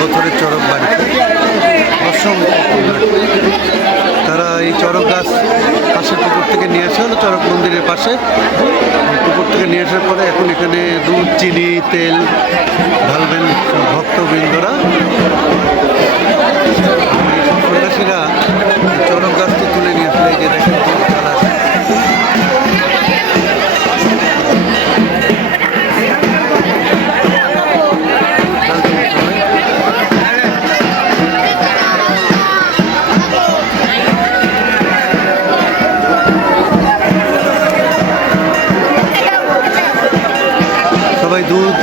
বছরের চড়ক বাড়িতে অসংখ্য তারা এই চড়ক গাছ পাশের পুকুর থেকে নিয়ে আসা হলো, চড়ক মন্দিরের পাশে। পুকুর থেকে নিয়ে আসার পরে এখন এখানে দুধ, চিনি, তেল, ঢালবেন ভক্তবৃন্দরা। সবাই দুধ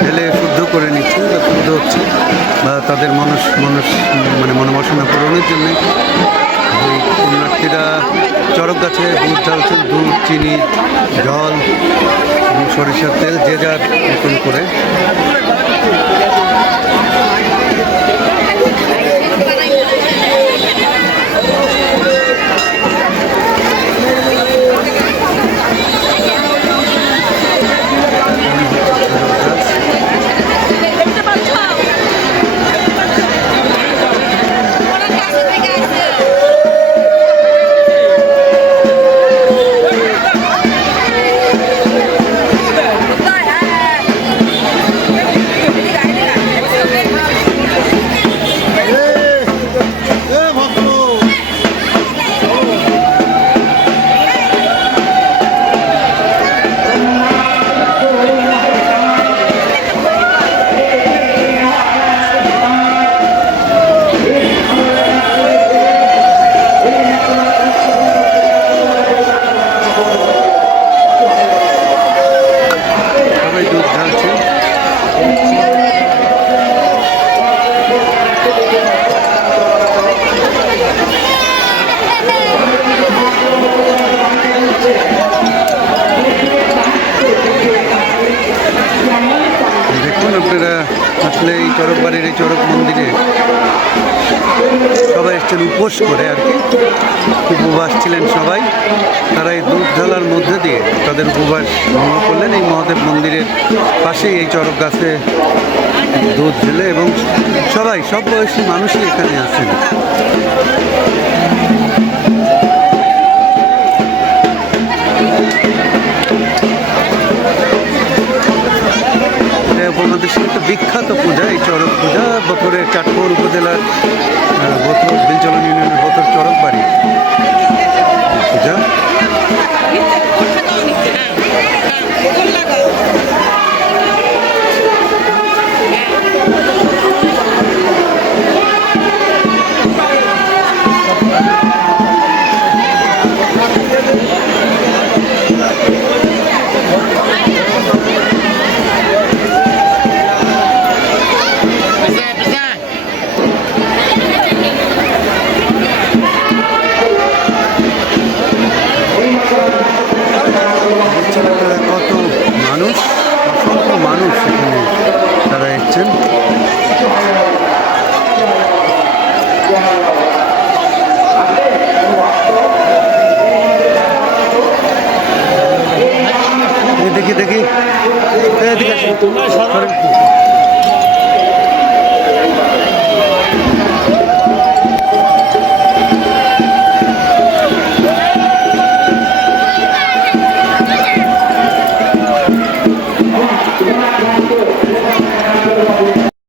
ঢেলে শুদ্ধ করে নিচ্ছে বা শুদ্ধ হচ্ছে। বা তাদের মানুষ মানুষ মানে মনোবাসনা পূরণের জন্যে ওই পুণ্যার্থীরা চড়ক গাছে দুধ ঢালছেন দুধ, চিনি, জল, সরিষার তেল যে যার করে আসলে এই চড়ক বাড়ির এই চড়ক মন্দিরে সবাই এসছেন উপোস করে আর কি। উপবাস ছিলেন সবাই। তারা এই দুধ ঢালার মধ্যে দিয়ে তাদের উপবাস ভঙ্গ করলেন। এই মহাদেব মন্দিরের পাশেই এই চরক গাছে দুধ ঢেলে এবং সবাই, সব বয়সী মানুষই এখানে আছেন। বাংলাদেশের একটা বিখ্যাত পূজা, এই চরক পূজা বতরের চাটপুর উপজেলার বতর বিলচলন ইউনিয়নের বতর চরক বাড়ি পূজা সরকার